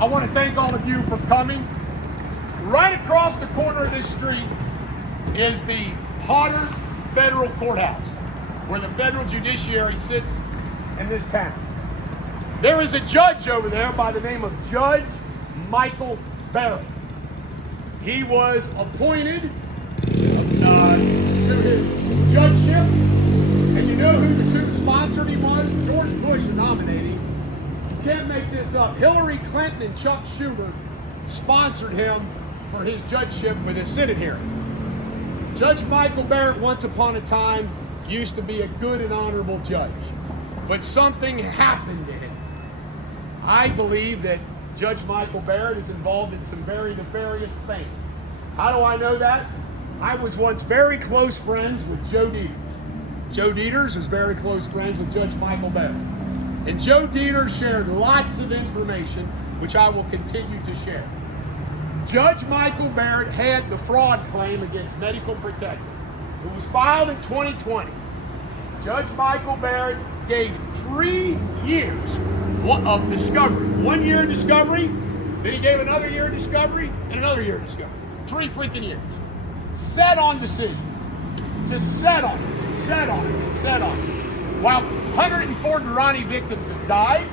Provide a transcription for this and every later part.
I want to thank all of you for coming. Right across the corner of this street is the Potter Federal Courthouse, where the federal judiciary sits in this town. There is a judge over there by the name of Judge Michael Barrett. He was appointed to his judgeship, and you know who the two sponsored him was? George Bush nominated him. You can't make this up. Hillary Clinton and Chuck Schumer sponsored him for his judgeship with his Senate hearing. Judge Michael Barrett, once upon a time, used to be a good and honorable judge, but something happened to him. I believe that Judge Michael Barrett is involved in some very nefarious things. How do I know that? I was once very close friends with Joe Deters. Joe Deters was very close friends with Judge Michael Barrett. And Joe Deters shared lots of information, which I will continue to share. Judge Michael Barrett had the fraud claim against Medical Protective. It was filed in 2020. Judge Michael Barrett gave 3 years of discovery. 1 year of discovery, then he gave another year of discovery, and another year of discovery. 3 freaking years. Set on decisions. Just set on it, set on it, set on it. While 104 Durrani victims have died,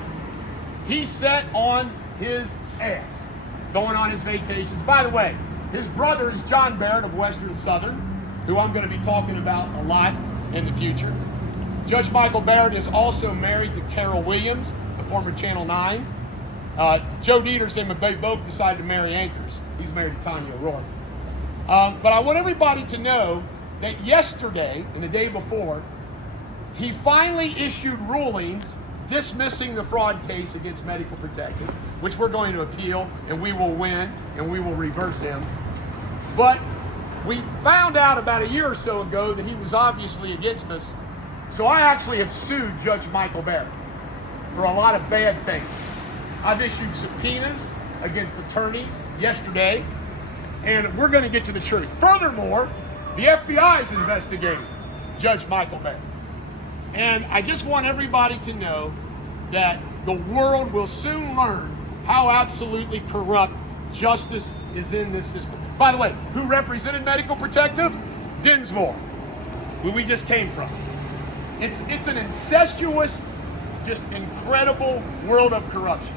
he sat on his ass, going on his vacations. By the way, his brother is John Barrett of Western Southern, who I'm going to be talking about a lot in the future. Judge Michael Barrett is also married to Carol Williams, the former Channel 9. Joe Deters and they both decided to marry anchors. He's married to Tanya O'Rourke. But I want everybody to know that yesterday and the day before, he finally issued rulings dismissing the fraud case against Medical Protective, which we're going to appeal, and we will win, and we will reverse him. But we found out about a year or so ago that he was obviously against us. So I actually have sued Judge Michael Barrett for a lot of bad things. I've issued subpoenas against attorneys yesterday, and we're going to get to the truth. Furthermore, the FBI is investigating Judge Michael Barrett. And I just want everybody to know that the world will soon learn how absolutely corrupt justice is in this system. By the way, who represented Medical Protective? Dinsmore, where we just came from. It's an incestuous, just incredible world of corruption.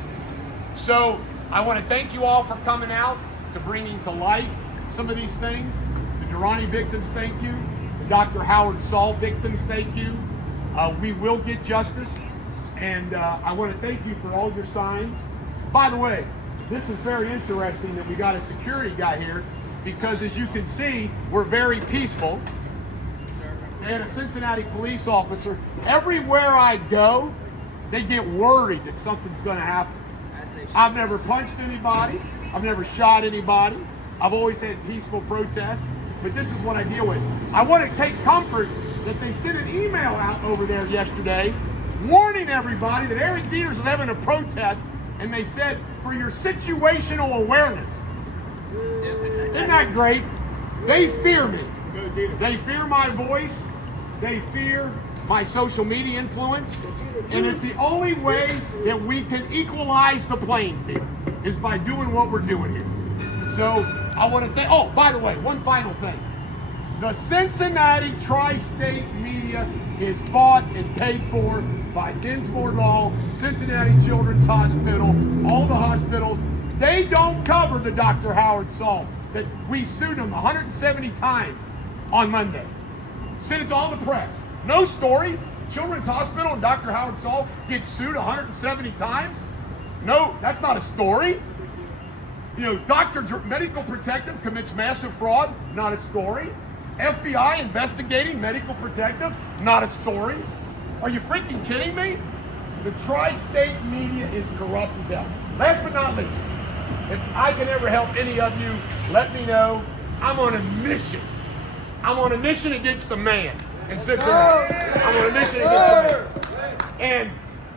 So I want to thank you all for coming out, to bringing to light some of these things. The Durrani victims, thank you. The Dr. Howard Saul victims, thank you. We will get justice, and I want to thank you for all your signs. By the way, this is very interesting that we got a security guy here, because as you can see, we're very peaceful. And a Cincinnati police officer, everywhere I go, they get worried that something's going to happen. I've never punched anybody. I've never shot anybody. I've always had peaceful protests, but this is what I deal with. I want to take comfort that they sent an email out over there yesterday warning everybody that Eric Deters was having a protest, and they said, for your situational awareness. Isn't that great? They fear me. They fear my voice. They fear my social media influence. And it's the only way that we can equalize the playing field is by doing what we're doing here. So I want to thank, oh, by the way, one final thing. The Cincinnati Tri-State media is bought and paid for by Dinsmore Law, Cincinnati Children's Hospital, all the hospitals. They don't cover the Dr. Howard Saul that we sued him 170 times on Monday. Sent it to all the press. No story. Children's Hospital and Dr. Howard Saul gets sued 170 times. No, that's not a story. You know, Medical Protective commits massive fraud, not a story. FBI investigating Medical Protective, not a story. Are you freaking kidding me? The tri-state media is corrupt as hell. Last but not least, if I can ever help any of you, let me know. I'm on a mission. I'm on a mission against the man in Cincinnati. I'm on a mission against the man. And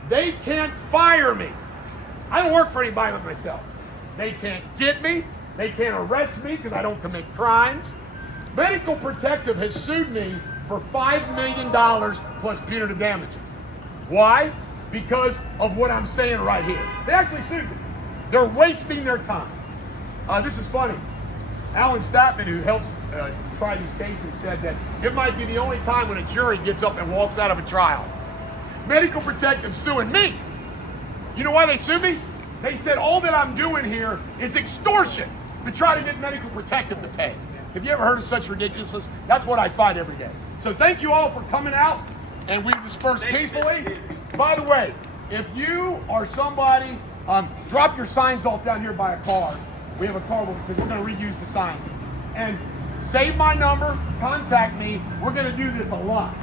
they can't fire me. I don't work for anybody but myself. They can't get me. They can't arrest me because I don't commit crimes. Medical Protective has sued me for $5 million plus punitive damages. Why? Because of what I'm saying right here. They actually sued me. They're wasting their time. This is funny. Alan Statman, who helps try these cases, said that it might be the only time when a jury gets up and walks out of a trial. Medical protective suing me. You know why they sue me? They said all that I'm doing here is extortion to try to get medical protective to pay. Have you ever heard of such ridiculousness? That's what I fight every day. So thank you all for coming out, and we dispersed peacefully. By the way, if you are somebody, drop your signs off down here by a car. We have a car because we're going to reuse the signs. And save my number, contact me. We're going to do this a lot.